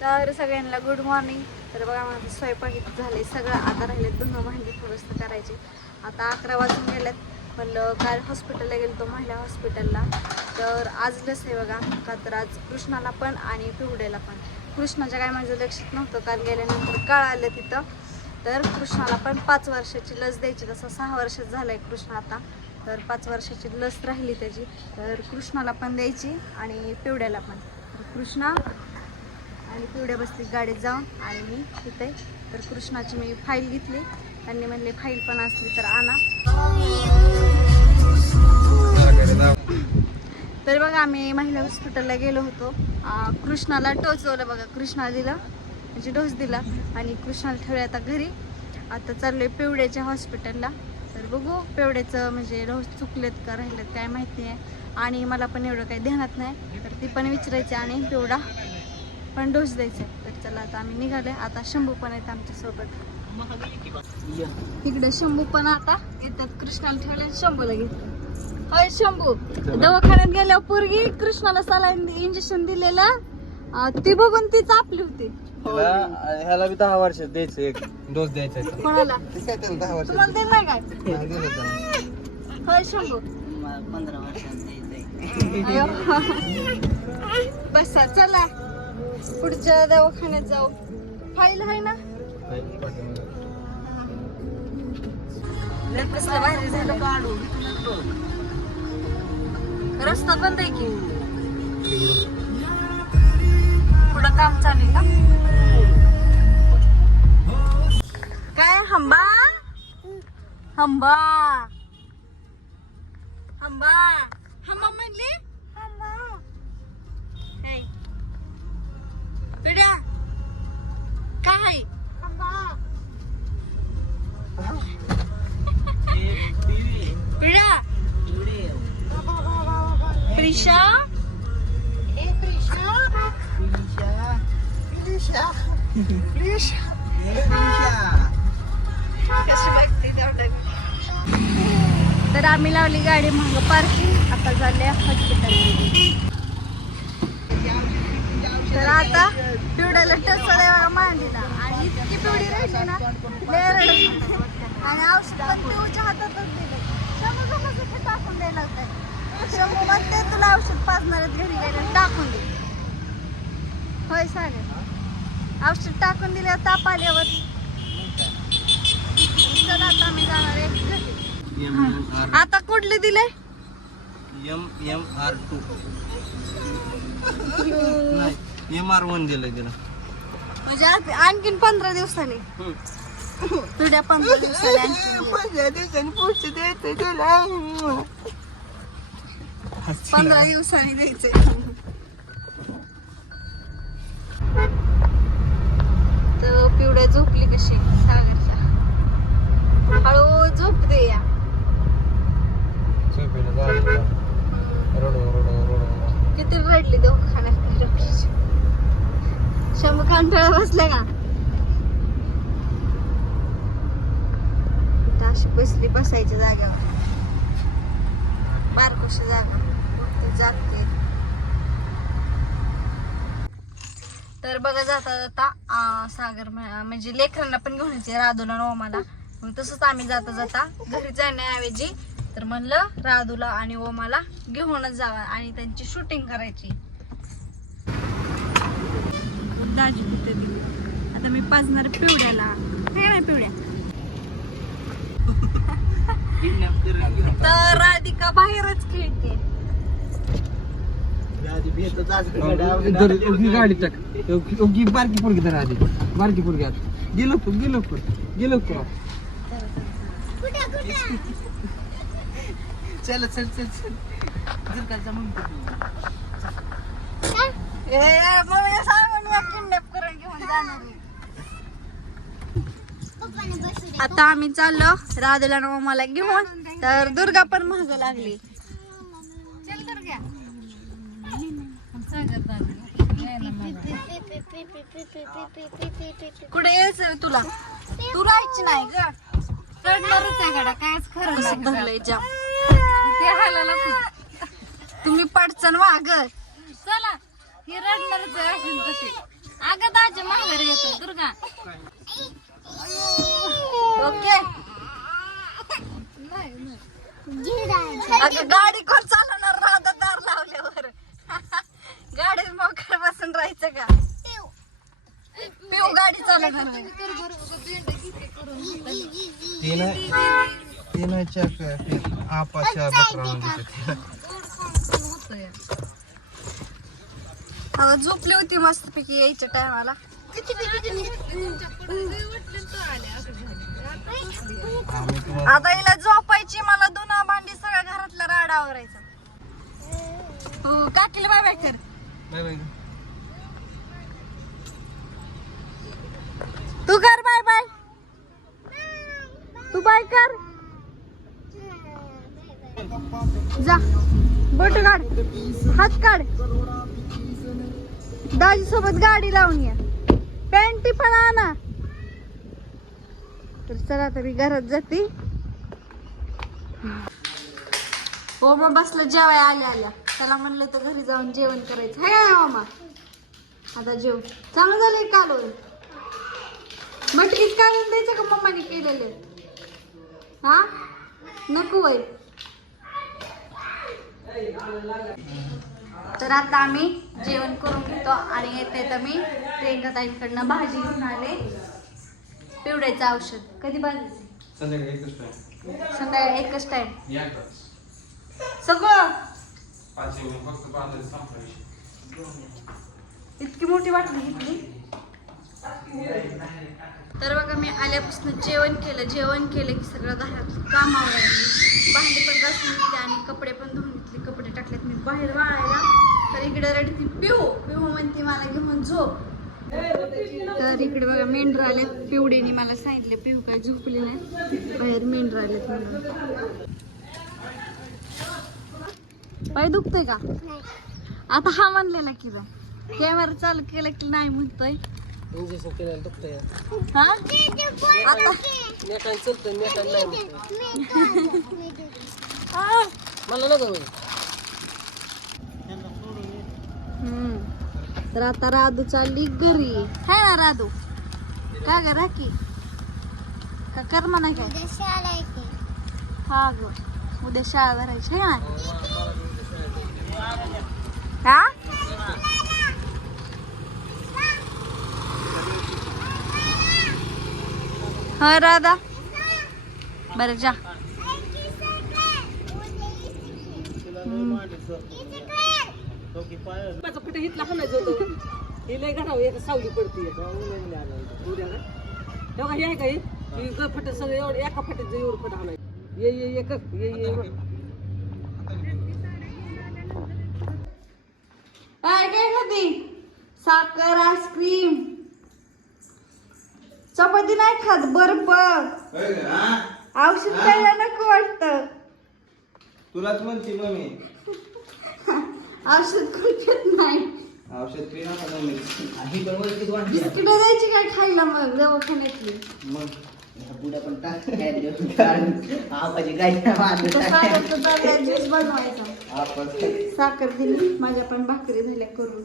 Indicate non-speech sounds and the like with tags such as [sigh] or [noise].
तर सगळ्यांना good morning तर बघा माझं स्वयंपाक इथं झाले सगळं आता राहिले धुणं भांडी थोडंसं करायचे. आता अकरा वाजून गेल्यात म्हणलं काल हॉस्पिटलला गेलो तो महिला हॉस्पिटलला तर आज लस आहे बघा का तर आज कृष्णाला पण आणि पिवड्याला पण. कृष्णाच्या काय माझं लक्षात नव्हतं. काल गेल्यानंतर काळ आलं तिथं. तर कृष्णाला पण पाच वर्षाची लस द्यायची. तसं सहा वर्षात आहे कृष्ण आता. तर पाच वर्षाची लस राहिली त्याची. तर कृष्णाला पण द्यायची आणि पिवड्याला पण. कृष्णा आणि पिवड्या बसली गाडीत जाऊन आणि मी तिथे तर कृष्णाची मी फाईल घेतली. त्यांनी म्हणले फाईल पण असली तर आणा. तर बघा आम्ही महिला हॉस्पिटलला गेलो होतो. कृष्णाला टोचवलं बघा. कृष्णा दिला म्हणजे डोस दिला आणि कृष्णाला ठेवले आता घरी. आता चाललोय पिवड्याच्या हॉस्पिटलला. तर बघू पेवड्याचं म्हणजे डोस चुकलेत का राहिलेत काय माहिती आहे. आणि मला पण एवढं काही ध्यानात नाही. तर ती पण विचारायची आणि पेवडा पण डोस द्यायचा आहे. तर चला आता आम्ही निघाले. आता शंभू पण आहेत आमच्यासोबत. इकडे शंभू पण आता येतात. कृष्णाला ठेवले शंभूला घेतलं होय शंभू. दवाखान्यात गेल्यावर पोरगी कृष्णाला सलाईन इंजेक्शन दिलेलं. ती बघून ती चापली होती. ह्याला ह्याला बी दहा वर्षात द्यायचं एक. डोस द्यायचा. कोणाला? ते काय तुम्हाला. होय शंभू. पंधरा. बसा चला. पुढच्या दवाखान्यात जाऊ. फाईल आहे ना? रस्ता बंद आहे की? पुढं काम चालू का? काय हंबा? हंबा. हंबा. हंबा म्हणली? प्रिशा कशी बघते तेवढं तर आम्ही लावली गाडी माग पार्किंग आता झाले हॉस्पिटल तर आता पिवड्याला टचला मांडीला. आणि इतकी पिवडी राहिली ना. आणि औषध पण पिऊच्या हातातच दिलं. कुठे टाकून द्यायला होतं शंभू म्हणते तुला औषध पाजणार घरी गेलं टाकून दे. होय सागर औषध टाकून दिल्यावर ताप आल्यावर. चला आता आम्ही जाणार आहे घरी. आता कुठले दिले? MMR टू नाही एम आर वन दिलंय तिला. म्हणजे आणखीन पंधरा दिवसांनी. तुझ्या पंधरा दिवसांनी आणखीन पंधरा दिवसांनी द्यायचे तर पिवड्या झोपली कशी? सागरच्या. हळू या. रडू रडू रडू किती रडली दवाखान्यात शंभू कांटाळा बसल्या का? अशी बसली बसायच्या जागेवर. बारकोशी जागा. ती जागते तर बघा जाता जाता सागर म्ह- म्हणजे लेकरांना पण घेऊन यायचे राधूला आणि ओमाला. मग तसंच आम्ही जाता जाता घरी जाण्याऐवजी तर म्हणलं राधूला आणि ओमाला घेऊनच जावा आणि त्यांची शूटिंग करायची. आता मी पाजणार पिवड्याला काय नाही पिवड्या [laughs] तर राधिका बाहेरच खेळते. इधर उगी गाडी टाक उगी- बारकी पोरगी धर आधी बारकी पोरगी आत गेलो पण गेलो पण गेलो पण चल चल चल चल। जर का जमून ए, मम्मी सांगून किडनॅप करून घेऊन जाणार आहे. आता आम्ही चाललो राधूला ओमाला घेऊन. तर दुर्गा पण महाग लागली. चल दुर्गा कुठे यायचं तुला? तू राहायची नाही ग. चढणारच आहे गाडा कायच खरं कसं धरलंय जाम ते हालायला खूप. तुम्ही पडचण माग चला ही रडणारच आहे अशी न तशी अगं होतं दुर्गा ओके. अगं गाडी कोण चालवणार आपाच्या आता झोपली होती मस्त पैकी यायच्या टायमाला. आता हिला झोपायची मला दुना भांडी सगळ्या घरातला राडा आवरायचा. हो काकीला बाय बाय कर. बाय बाय हात काढ. दाजी सोबत गाडी लावून या. पॅन्टी पण आणा. तर चला आता मी घरात जाते. हो मग बसलं जेवाय आल्या आल्या. त्याला म्हणलं तर घरी जाऊन जेवण करायचं. हाय मामा. आता जेव. चांगलं झालंय कालवण? मटकीच काढून द्यायचं का मम्माने केलेले? हा? नको वय तर आता आम्ही जेवण करून घेतो आणि येते तर मी प्रियंका ताईंकडनं भाजी घेऊन आले. पिवड्याचं औषध. कधी बाजायचं संध्याकाळी एकच टाइम सगळं? इतकी मोठी वाटली घेतली तर बघा मी आल्यापासून जेवण केलं जेवण केलं की सगळं घरात काम आवरायला भांडी पण घासून घेतली आणि कपडे पण धुवून घेतले. कपडे टाकलेत मी बाहेर वाळायला. तर इकडे रडती पिऊ पिऊ म्हणते मला घेऊन झोप. तर इकडे बघा मेंढर आले. पिवडीने मला सांगितले पिऊ काय झोपली नाही. बाहेर मेंढर आलेत म्हणून. पाय दुखतोय का? आता हा म्हणलेला की जा कॅमेरा चालू केला की नाही म्हणतोय. इंजेक्शन केलेलं दुखतंय हा आता मेकान चलतंय मेकान नाही म्हणतंय. आ! मला नको. हम्म. तर आता राधू चालली घरी हाय ना राधू का ग राखी का कर म्हणा काय हा ग उद्या शाळा भरायची आहे ना हा हा राधा। बरं जा। होतं लय सावली पडते उद्या ना हे आहे फट सगळं एवढं एका फटाचं एवढं फट हाणायचं ये ये ये ये ये काय काय खाती? साखर आईस्क्रीम चपाती नाही खात बर्फ औषध खायला नको वाटत. तुलाच म्हणते मम्मी औषध खुरपत नाही. औषध पी नका मम्मी ही पण वरतीच वाटली बिस्किट द्यायची काय खायला मग दवाखान्यातली? मग? ह्या पुढ्या पण टाक. आपाची गाय तर साखरचं ज्यूस बनवायचा. आपण. साखर दिली माझ्या पण भाकरी झाल्या करून.